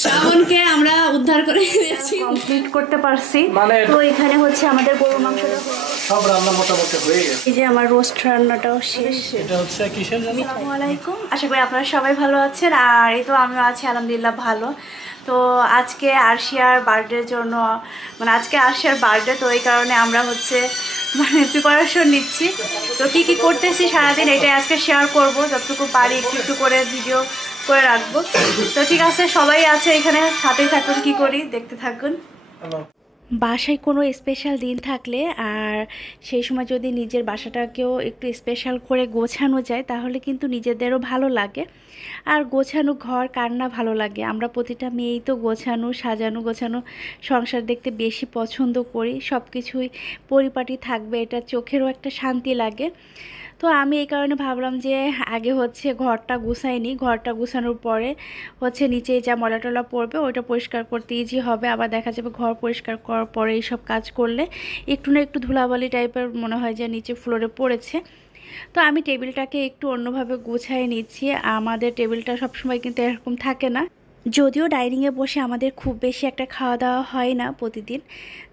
শ্রাবণকে আমরা উদ্ধার করে দিয়েছি, কমপ্লিট করতে পারছি। তো এখানে হচ্ছে আমাদের গরুর মাংসটা সব রান্না মোটামুটি হয়ে গেছে। এই যে আমার রোস্ট রান্নাটাও শেষ। এটা হচ্ছে কিসের জন্য? আসসালামু আলাইকুম, আশা করি আপনারা সবাই ভালো আছেন। আর এই তো আমিও আছি আলহামদুলিল্লাহ ভালো। তো আজকে আরশিয়ার বার্থডের জন্য, মানে আজকে আরশিয়ার বার্থডে, তো এই কারণে আমরা হচ্ছে মানে প্রিপারেশন নিচ্ছি। তো কী কী করতেছি সারাদিন এটাই আজকে শেয়ার করব, যতটুকু পারি একটু একটু করে ভিডিও করে রাখবো। তো ঠিক আছে, সবাই আছে এখানে, সাথেই থাকুন, কি করি দেখতে থাকুন। বাসায় কোনো স্পেশাল দিন থাকলে আর সেই সময় যদি নিজের বাসাটাকেও একটু স্পেশাল করে গোছানো যায় তাহলে কিন্তু নিজেদেরও ভালো লাগে। আর গোছানো ঘর কার না ভালো লাগে, আমরা প্রতিটা মেয়েই তো গোছানো সাজানো গোছানো সংসার দেখতে বেশি পছন্দ করি। সব কিছুই পরিপাটি থাকবে, এটা চোখেরও একটা শান্তি লাগে। তো আমি এই কারণে ভাবলাম যে আগে হচ্ছে ঘরটা গুছাইনি, ঘরটা গুছানোর পরে হচ্ছে নিচে যা ময়লা টলা পড়বে ওইটা পরিষ্কার করতে ইজি হবে। আবার দেখা যাবে ঘর পরিষ্কার করার পরে এইসব কাজ করলে একটু না একটু ধুলাবালি টাইপের মনে হয় যে নিচে ফ্লোরে পড়েছে। তো আমি টেবিলটাকে একটু অন্যভাবে গুছাই নিচ্ছি। আমাদের টেবিলটা সবসময় কিন্তু এরকম থাকে না, যদিও ডাইনিংয়ে বসে আমাদের খুব বেশি একটা খাওয়া দাওয়া হয় না প্রতিদিন।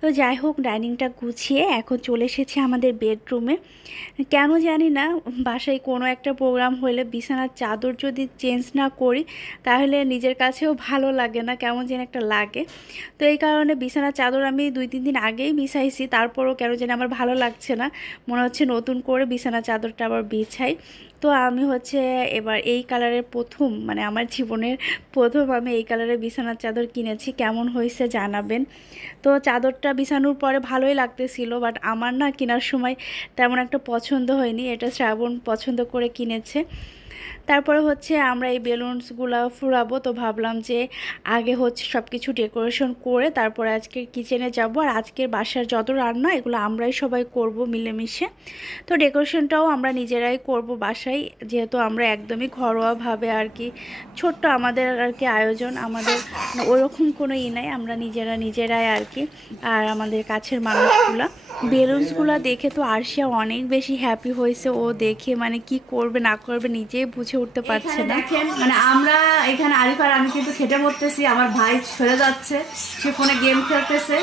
তো যাই হোক, ডাইনিংটা গুছিয়ে এখন চলে এসেছি আমাদের বেডরুমে। কেন জানি না, বাসায় কোনো একটা প্রোগ্রাম হলে বিছানার চাদর যদি চেঞ্জ না করি তাহলে নিজের কাছেও ভালো লাগে না, কেমন যেন একটা লাগে। তো এই কারণে বিছানার চাদর আমি 2-3 দিন আগেই বিছাইছি, তারপরও কেন জানি আমার ভালো লাগছে না, মনে হচ্ছে নতুন করে বিছানার চাদরটা আবার বিছাই। তো আমি হচ্ছে এবার এই কালারের প্রথম, মানে আমার জীবনের প্রথম আমি এই কালারের বিছানার চাদর কিনেছি। কেমন হয়েছে জানাবেন। তো চাদরটা বিছানোর পরে ভালোই লাগতেছিল, বাট আমার না কেনার সময় তেমন একটা পছন্দ হয়নি। এটা শ্রাবণ পছন্দ করে কিনেছে। তারপরে হচ্ছে আমরা এই বেলুনসগুলো ফুরাবো, তো ভাবলাম যে আগে হচ্ছে সব কিছু ডেকোরেশন করে তারপরে আজকে কিচেনে যাব। আর আজকের বাসার যত রান্না এগুলো আমরাই সবাই করব মিলেমিশে। তো ডেকোরেশনটাও আমরা নিজেরাই করব বাসায়, যেহেতু আমরা একদমই ঘরোয়াভাবে আর কি, ছোট্ট আমাদের আর কি আয়োজন, আমাদের ওরকম কোনো নাই, আমরা নিজেরাই আর কি। আর আমাদের কাছের মানুষগুলা বেলুনসগুলো দেখে তো আরশিয়া অনেক বেশি হ্যাপি হয়েছে। ও দেখে মানে কি করবে না করবে নিজেই বুঝে উঠতে পারছে না। দেখেন মানে আমরা এখানে আরিফার আমি কিন্তু খেটে পড়তেছি, আমার ভাই সরে যাচ্ছে, সে ফোনে গেম খেলতেছে।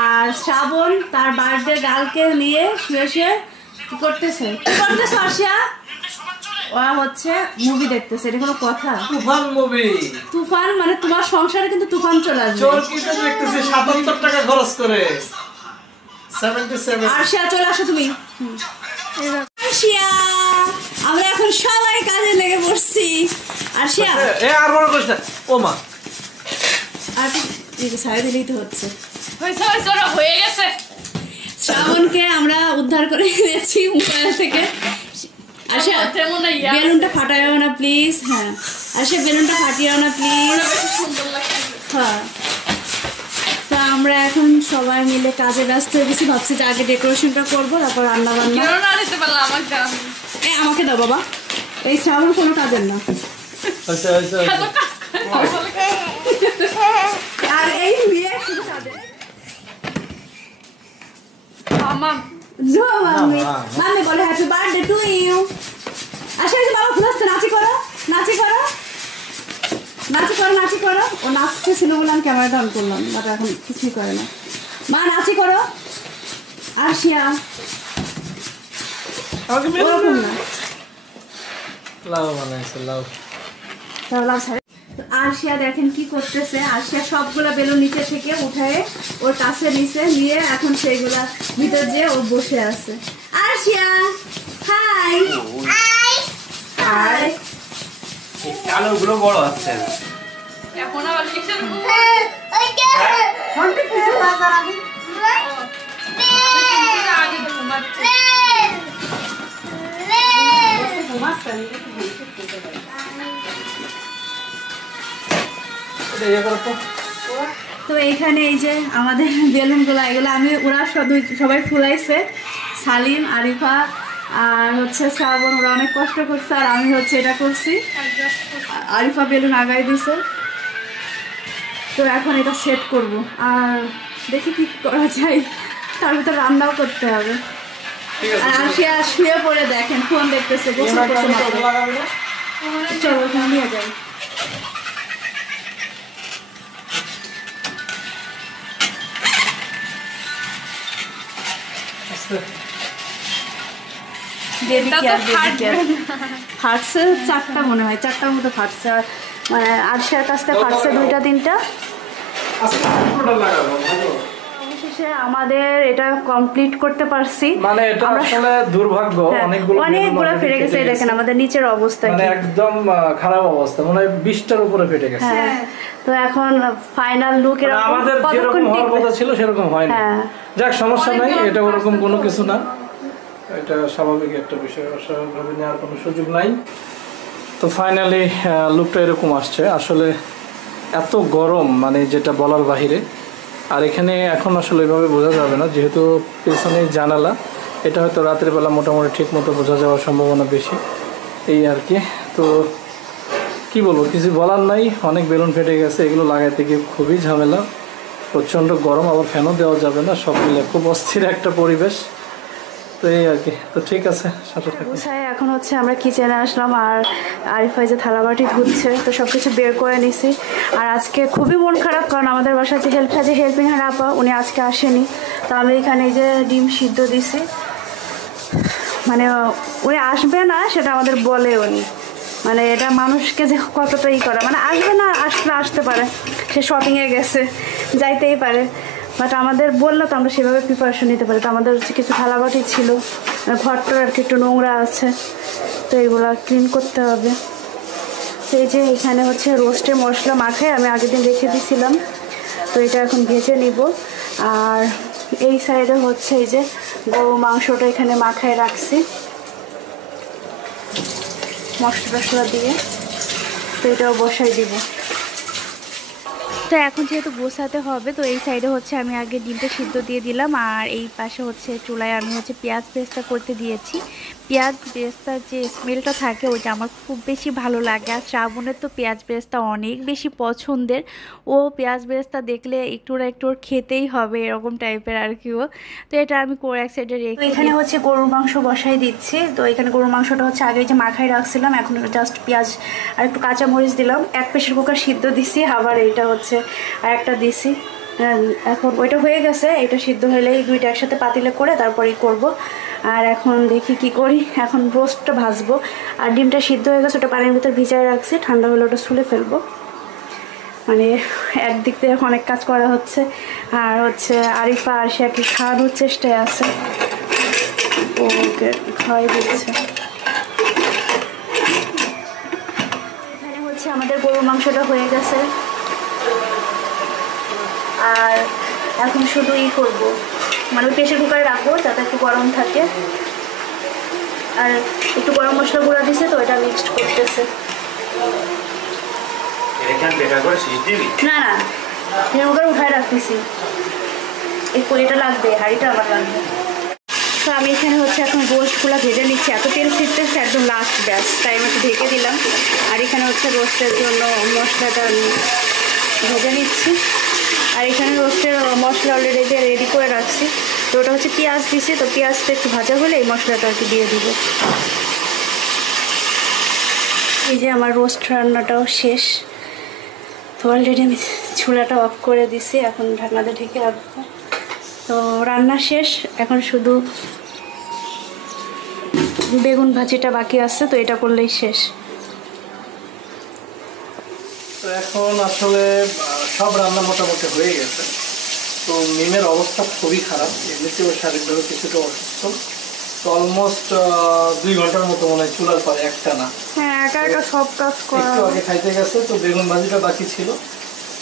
আর শ্রাবণ তার বার্থডে গার্লকে নিয়ে শুয়ে শুয়ে কি করতেছে আরশিয়া? ওরা হচ্ছে মুভি দেখতেছে। এটা কোনো কথা? তুফান মুভি। তুফান মানে তোমার সংসারে কিন্তু তুফান চলে আসবে। চরকিতে দেখতেছি 77 টাকা খরচ করে। 77। আরশিয়া চলে আসো তুমি। আরশিয়া, আমরা এখন সবাই কাজে লেগে পড়ছি। আরশিয়া এ আর বড় কষ্ট। ও মা, আর এই সাইড দিলেই তো হচ্ছে। হয়ে গেছে। শ্রাবণকে আমরা উদ্ধার করে দিয়েছি মোবাইল থেকে। আরশিয়া বেলুনটা ফাটাইও না প্লিজ। হ্যাঁ আরশিয়া বেলুনটা ফাটিও না প্লিজ। হ্যাঁ, তো আমরা এখন সবাই মিলে কাজে ব্যস্ত হয়ে গেছি। ভাবছি যে আগে ডেকোরেশনটা করবো, তারপর রান্না বান্না। আমাকে দাও বাবা, এই শ্রাবণ কোনো কাজের না। আর এই বিয়ে শুধু কাজে। মাম্মি বলে হ্যাপি বার্থডে টু ইউ। আসলে বাবা ফুলাচ্ছে, নাচি করো নাচি করো নাচি করো নাচি করো। ও নাচতেছিল বলে আমি ক্যামেরাটা অন করলাম, বাট এখন কিছুই করে না। মা নাচি করো। আরশিয়া ওরকম না, আরশিয়া দেখেন কি করতেছে। আরশিয়া সবগুলা বেলুন নিচে থেকে উঠায় ওর কাছে নিচে নিয়ে এখন সেইগুলা ভিতর যে ও বসে আছে। Arshia high high. কালোগুলো বড় আছে। এখন আবার তো এইখানে এই যে আমাদের বেলুনগুলো, এগুলো আমি ওরা সবাই ফুলাইছে, সালিম আরিফা আর হচ্ছে শ্রাবণ, ওরা অনেক কষ্ট করছে। আর আমি হচ্ছে এটা করছি, আরিফা বেলুন আগাই দিছে। তো এখন এটা সেট করব, আর দেখি কি করা যায়, তার ভিতরে রান্নাও করতে হবে। আর আরশিয়া শুয়ে পড়ে দেখেন ফোন দেখতেছে, গোসল করছে। চলো ওখানে নিয়ে যাই। বেবি কেয়ার ফাটছে 4টা মনে হয়, 4টার মতো ফাটছে। মানে আরশিয়ার কাছ থেকে ফাটছে 2টা 3টা। অবশেষে আমাদের এটা কমপ্লিট করতে পারছি। মানে এটা আসলে দুর্ভাগ্য, অনেকগুলো ফেটে গেছে। দেখেন আমাদের নিচের অবস্থা মানে একদম খারাপ অবস্থা, মানে 20টার উপরে ফেটে গেছে। হ্যাঁ, তো এখন ফাইনাল লুক এরকম আমাদের যেরকম হওয়ার কথা ছিল সেরকম হয়নি। যাক, সমস্যা নাই, এটা ওরকম কোনো কিছু না, এটা স্বাভাবিক একটা বিষয়, অস্বাভাবিকভাবে নেওয়ার কোনো সুযোগ নাই। তো ফাইনালি লুকটা এরকম আসছে। আসলে এত গরম, মানে যেটা বলার বাহিরে। আর এখানে এখন আসলে এভাবে বোঝা যাবে না, যেহেতু পেছনে জানালা, এটা হয়তো রাতের বেলা মোটামুটি ঠিক মতো বোঝা যাওয়ার সম্ভাবনা বেশি, এই আর কি। তো কি বলবো, কিছু বলার নাই, অনেক বেলুন ফেটে গেছে, এগুলো লাগাইতে গিয়ে খুবই ঝামেলা, প্রচণ্ড গরম, আবার ফ্যানও দেওয়া যাবে না, সব মিলে খুব অস্থির একটা পরিবেশ। তো এই আর কি। তো ঠিক আছে, সাথে থাকুন। এখন হচ্ছে আমরা কিচেনে আসলাম, আর আরিফা যে থালাবাটি ধুচ্ছে, তো সব কিছু বের করে নিছি। আর আজকে খুবই মন খারাপ, কারণ আমাদের বাসায় যে হেল্পিং হ্যান্ড আপা, উনি আজকে আসেনি। তো আমি এখানে যে ডিম সিদ্ধ দিছি, মানে উনি আসবে না সেটা আমাদের বলে উনি, মানে এটা মানুষকে যে কতটা করা, মানে আসবে না, আসতে পারে, সে শপিংয়ে গেছে, যাইতেই পারে, বাট আমাদের বললে তো আমরা সেভাবে প্রিপারেশন নিতে পারি। তো আমাদের হচ্ছে কিছু থালাবাটি ছিল, ঘরটার আর কি একটু নোংরা আছে, তো এগুলো ক্লিন করতে হবে। তো এই যে এখানে হচ্ছে রোস্টের মশলা মাখায় আমি আগের দিন রেখে দিয়েছিলাম, তো এটা এখন ভেজে নিব। আর এই সাইডে হচ্ছে এই যে গরু মাংসটা এখানে মাখায় রাখছি মশলা টশলা দিয়ে, তো এটাও বসাই দিব। তো এখন যেহেতু বসাতে হবে, তো এই সাইডে হচ্ছে আমি আগে ডিমটা সিদ্ধ দিয়ে দিলাম, আর এই পাশে হচ্ছে চুলায় আমি হচ্ছে পেঁয়াজ পেস্তা করতে দিয়েছি। পেঁয়াজ পেস্তার যে স্মেলটা থাকে ওইটা আমার খুব বেশি ভালো লাগে, আর শ্রাবণের তো পেঁয়াজ পেস্তা অনেক বেশি পছন্দের, ও পেঁয়াজ পেস্তা দেখলে একটু না একটু খেতেই হবে এরকম টাইপের আর কি ও। তো এটা আমি করে এক সাইডে রেখে এখানে হচ্ছে গরুর মাংস বসাই দিচ্ছি। তো এখানে গরুর মাংসটা হচ্ছে আগে যে মাখাই রাখছিলাম, এখন জাস্ট পেঁয়াজ আর একটু কাঁচামরিচ দিলাম, এক প্রেশার কুকার সিদ্ধ দিছি, আবার এইটা হচ্ছে আর একটা দিছি। এখন ওইটা হয়ে গেছে, এটা সিদ্ধ হলেই দুইটা একসাথে পাতিলে করে তারপরেই করব। আর এখন দেখি কি করি, এখন রোস্টটা ভাজবো। আর ডিমটা সিদ্ধ হয়ে গেছে, ওটা পানির ভিতর ভিজায় রাখছি, ঠান্ডা হলে ওটা ছুলে ফেলবো। মানে একদিক দিয়ে অনেক কাজ করা হচ্ছে, আর হচ্ছে আরিফা আর সে কি খাওয়ানোর চেষ্টায় আছে, ওকে খাওয়াই দিচ্ছে। এখানে হচ্ছে আমাদের গরুর মাংসটা হয়ে গেছে, আর এখন শুধু করবো, মানে প্রেশার কুকারে রাখবো যাতে একটু গরম থাকে। আর একটু গরম মশলা গুঁড়া দিছে, তো এটা মিক্সড করতেছে। না না, প্রেশার কুকারে উঠায় রাখতেছি, এই কড়িটা লাগবে, হাঁড়িটা আমার লাগবে। তো আমি এখানে হচ্ছে এখন রোস্টগুলো ভেজে নিচ্ছি, এত তেল ছিটতেছে একদম লাস্ট ব্যাচ, তাই আমি একটু ঢেকে দিলাম। আর এখানে হচ্ছে রোস্টের জন্য মশলাটা আমি ভেজে নিচ্ছি। আর এখানে রোস্টের মশলা অলরেডি রেডি করে রাখছি, তো ওটা হচ্ছে পেঁয়াজ দিছি, তো পেঁয়াজটা একটু ভাজা হলে এই মশলাটা আর কি দিয়ে দিব। এই যে আমার রোস্ট রান্নাটাও শেষ, তো অলরেডি আমি চুলাটা অফ করে দিছি, এখন ঢাকনাতে ঢেকে রাখবো। তো রান্না শেষ, এখন শুধু বেগুন ভাজিটা বাকি আছে, তো এটা করলেই শেষ। তো এখন আসলে সব রান্না মোটামুটি হয়ে গেছে। তো মিমের অবস্থা খুবই খারাপ, এমনিতেও শারীরিকভাবে কিছুটা অসুস্থ। তো অলমোস্ট 2 ঘন্টার মতো মনে হয় চুলার পরে একটা না, হ্যাঁ একা একা সব কাজ করা, একটু আগে খাইতে গেছে। তো বেগুন ভাজিটা বাকি ছিল,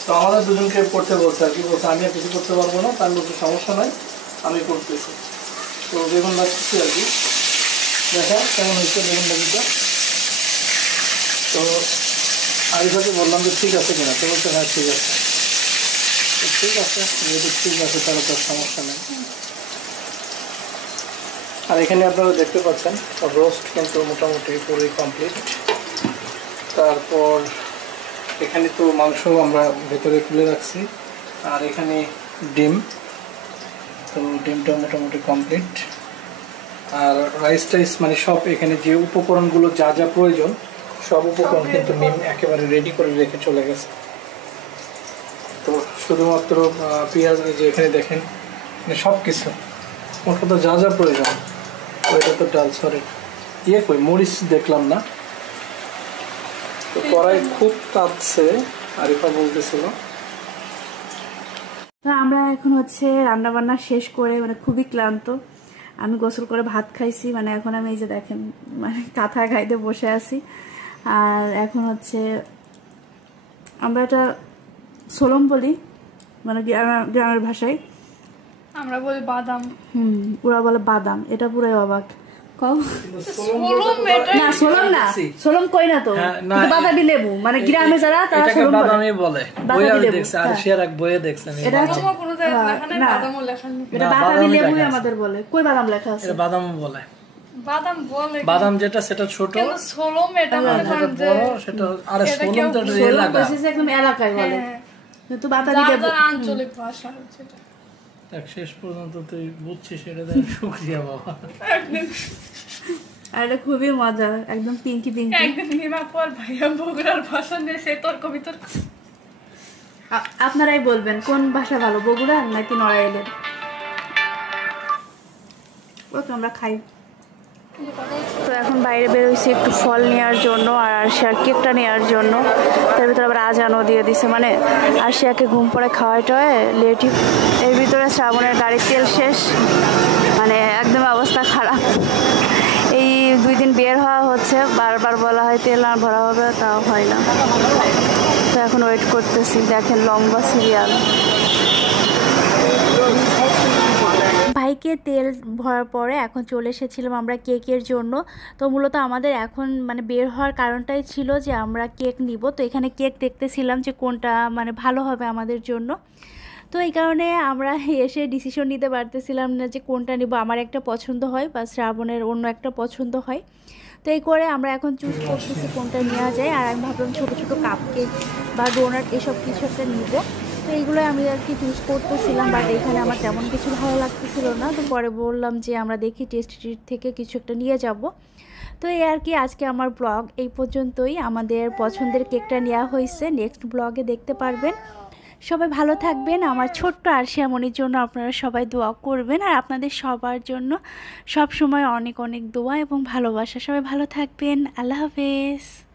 তো আমাদের দুজনকে পড়তে বলছে আর কি, বলছে আমি আর কিছু করতে পারবো না, তার মধ্যে সমস্যা নাই, আমি করতেছি। তো বেগুন ভাজতেছি আর কি, দেখা কেমন হয়েছে বেগুন ভাজিটা। তো আরিফাকে বললাম যে ঠিক আছে কিনা, তো বলছে হ্যাঁ ঠিক আছে। তো ঠিক আছে, যেহেতু ঠিক আছে তাহলে তো সমস্যা নেই। আর এখানে আপনারা দেখতে পাচ্ছেন রোস্ট কিন্তু মোটামুটি পুরোই কমপ্লিট। তারপর এখানে তো মাংস আমরা ভেতরে তুলে রাখছি, আর এখানে ডিম, তো ডিমটা মোটামুটি কমপ্লিট। আর রাইস টাইস মানে সব এখানে যে উপকরণগুলো যা যা প্রয়োজন সব উপকরণ কিন্তু মিম একেবারে রেডি করে রেখে চলে গেছে। তো শুধুমাত্র পেঁয়াজ, যে এখানে দেখেন সব কিছু ওর কথা যা যা প্রয়োজন। ওইটা তো ডাল, সরি কই মরিচ দেখলাম না। তো কড়াই খুব তাপছে, আরিফা বলতেছিল। তো আমরা এখন হচ্ছে রান্না বান্না শেষ করে মানে খুবই ক্লান্ত। আমি গোসল করে ভাত খাইছি, মানে এখন আমি এই যে দেখেন মানে কাঁথা খাইতে বসে আছি। আর এখন হচ্ছে আমরা এটা সোলম বলি, মানে গ্রামের ভাষায় আমরা বলি বাদাম। ওরা বলে বাদাম। এটা পুরাই অবাক। না সোলম না, সোলম কই না তো, বাদামি লেবু মানে গ্রামে যারা তারা সোলম বাদামি বলে। বইয়া দেখছে আর শেয়ার এক বইয়ে দেখছেন এটা কোনো জায়গায় লেখা নাই, বাদামও লেখা নেই। এটা বাদামি লেবুই আমাদের বলে। কই বাদাম লেখা আছে? এটা বাদাম বলে। বাদাম বলে বাদাম যেটা সেটা ছোট, কিন্তু সোলম এটা মানে বড় সেটা। আরে সোলম তো এলাকা, একদম এলাকায় বলে, কিন্তু বাদামি লেবু আঞ্চলিক ভাষা যেটা। শেষ পর্যন্ত তুই বুঝছিস, সেটা দেখ। শুকরিয়া বাবা। আর এটা খুবই মজা, একদম পিঙ্কি পিঙ্কি। একদিন হিমাপর ভাইয়া বগুড়ার ভাষা নিয়ে সে তর্ক বিতর্ক। আপনারাই বলবেন কোন ভাষা ভালো, বগুড়ার নাকি নড়াইলের? ওকে আমরা খাই। তো এখন বাইরে বেরোইছি একটু ফল নেওয়ার জন্য আর আরশিয়ার কেকটা নেওয়ার জন্য। তার ভিতরে আবার আজানও দিয়ে দিছে, মানে আরশিয়াকে ঘুম পড়ে খাওয়াইটায় লেটই। এর ভিতরে শ্রাবণের গাড়ির তেল শেষ, মানে একদম অবস্থা খারাপ। এই 2 দিন বের হওয়া হচ্ছে, বারবার বলা হয় তেল আর ভরা হবে, তাও হয় না। তো এখন ওয়েট করতেছি, দেখেন লম্বা সিরিয়াল। বাইকে তেল ভরার পরে এখন চলে এসেছিলাম আমরা কেকের জন্য। তো মূলত আমাদের এখন মানে বের হওয়ার কারণটাই ছিল যে আমরা কেক নিব। তো এখানে কেক দেখতেছিলাম যে কোনটা মানে ভালো হবে আমাদের জন্য। তো এই কারণে আমরা এসে ডিসিশন নিতে পারতেছিলাম না যে কোনটা নিব। আমার একটা পছন্দ হয় বা শ্রাবণের অন্য একটা পছন্দ হয়। তো এই করে আমরা এখন চুজ করতেছি কোনটা নেওয়া যায়। আর আমি ভাবলাম ছোটো ছোটো কাপ কেক বা ডোনাট এসব কিছু একটা নিব। তো এইগুলো আমি আর কি চুজ করতেছিলাম, বাট এখানে আমার তেমন কিছু ভালো লাগতেছিল না। তো পরে বললাম যে আমরা দেখি টেস্টি ট্রিট থেকে কিছু একটা নিয়ে যাব। তো এই আর কি আজকে আমার ব্লগ এই পর্যন্তই। আমাদের পছন্দের কেকটা নেওয়া হয়েছে, নেক্সট ব্লগে দেখতে পারবেন। সবাই ভালো থাকবেন। আমার ছোট্ট আরশিয়া মনির জন্য আপনারা সবাই দোয়া করবেন, আর আপনাদের সবার জন্য সব সময় অনেক অনেক দোয়া এবং ভালোবাসা। সবাই ভালো থাকবেন। আল্লাহ হাফেজ।